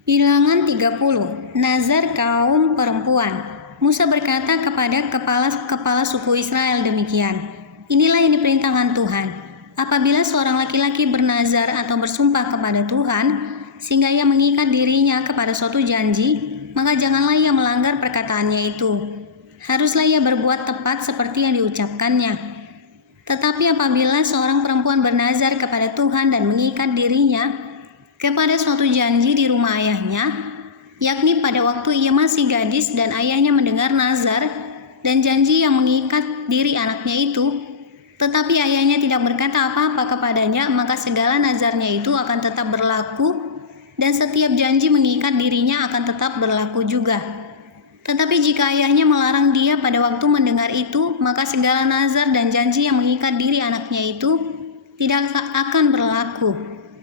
Bilangan 30. Nazar kaum perempuan. Musa berkata kepada kepala suku Israel demikian, inilah yang diperintahkan Tuhan. Apabila seorang laki-laki bernazar atau bersumpah kepada Tuhan, sehingga ia mengikat dirinya kepada suatu janji, maka janganlah ia melanggar perkataannya itu. Haruslah ia berbuat tepat seperti yang diucapkannya. Tetapi apabila seorang perempuan bernazar kepada Tuhan dan mengikat dirinya kepada suatu janji di rumah ayahnya, yakni pada waktu ia masih gadis dan ayahnya mendengar nazar dan janji yang mengikat diri anaknya itu, tetapi ayahnya tidak berkata apa-apa kepadanya, maka segala nazarnya itu akan tetap berlaku dan setiap janji mengikat dirinya akan tetap berlaku juga. Tetapi jika ayahnya melarang dia pada waktu mendengar itu, maka segala nazar dan janji yang mengikat diri anaknya itu tidak akan berlaku.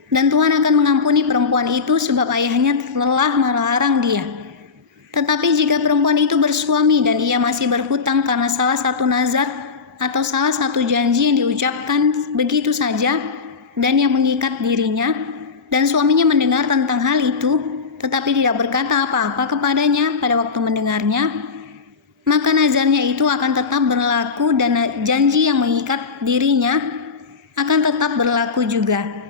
Dan Tuhan akan mengampuni perempuan itu sebab ayahnya telah melarang dia. Tetapi jika perempuan itu bersuami dan ia masih berhutang karena salah satu nazar atau salah satu janji yang diucapkan begitu saja dan yang mengikat dirinya, dan suaminya mendengar tentang hal itu, tetapi tidak berkata apa-apa kepadanya pada waktu mendengarnya, maka nazarnya itu akan tetap berlaku dan janji yang mengikat dirinya akan tetap berlaku juga.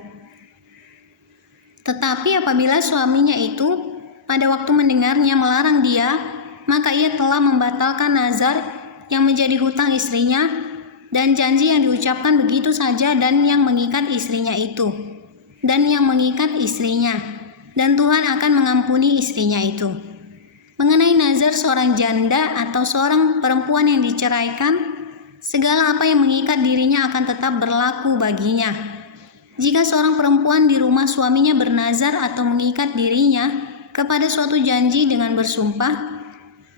Tetapi apabila suaminya itu pada waktu mendengarnya melarang dia, maka ia telah membatalkan nazar yang menjadi hutang istrinya dan janji yang diucapkan begitu saja dan yang mengikat istrinya itu. Dan Tuhan akan mengampuni istrinya itu. Mengenai nazar seorang janda atau seorang perempuan yang diceraikan, segala apa yang mengikat dirinya akan tetap berlaku baginya. Jika seorang perempuan di rumah suaminya bernazar atau mengikat dirinya kepada suatu janji dengan bersumpah,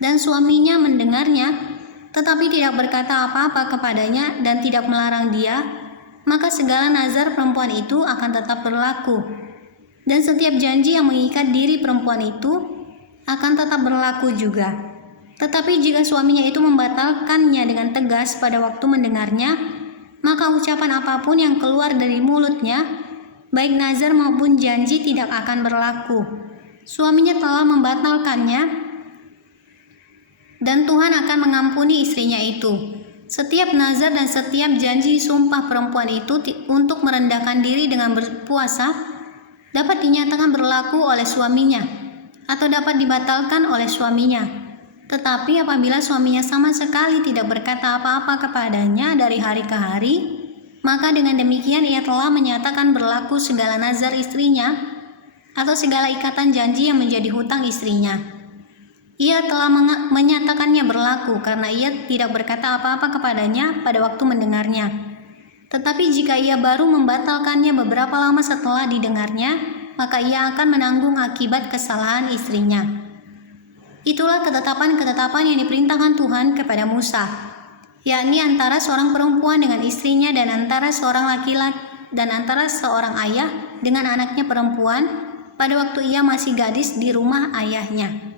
dan suaminya mendengarnya, tetapi tidak berkata apa-apa kepadanya dan tidak melarang dia, maka segala nazar perempuan itu akan tetap berlaku. Dan setiap janji yang mengikat diri perempuan itu akan tetap berlaku juga. Tetapi jika suaminya itu membatalkannya dengan tegas pada waktu mendengarnya, maka ucapan apapun yang keluar dari mulutnya, baik nazar maupun janji, tidak akan berlaku. Suaminya telah membatalkannya, dan Tuhan akan mengampuni istrinya itu. Setiap nazar dan setiap janji sumpah perempuan itu untuk merendahkan diri dengan berpuasa dapat dinyatakan berlaku oleh suaminya atau dapat dibatalkan oleh suaminya. Tetapi apabila suaminya sama sekali tidak berkata apa-apa kepadanya dari hari ke hari, maka dengan demikian ia telah menyatakan berlaku segala nazar istrinya atau segala ikatan janji yang menjadi hutang istrinya. Ia telah menyatakannya berlaku karena ia tidak berkata apa-apa kepadanya pada waktu mendengarnya. Tetapi jika ia baru membatalkannya beberapa lama setelah didengarnya, maka ia akan menanggung akibat kesalahan istrinya. Itulah ketetapan-ketetapan yang diperintahkan Tuhan kepada Musa, yakni antara seorang perempuan dengan istrinya dan antara seorang laki-laki dan antara seorang ayah dengan anaknya perempuan pada waktu ia masih gadis di rumah ayahnya.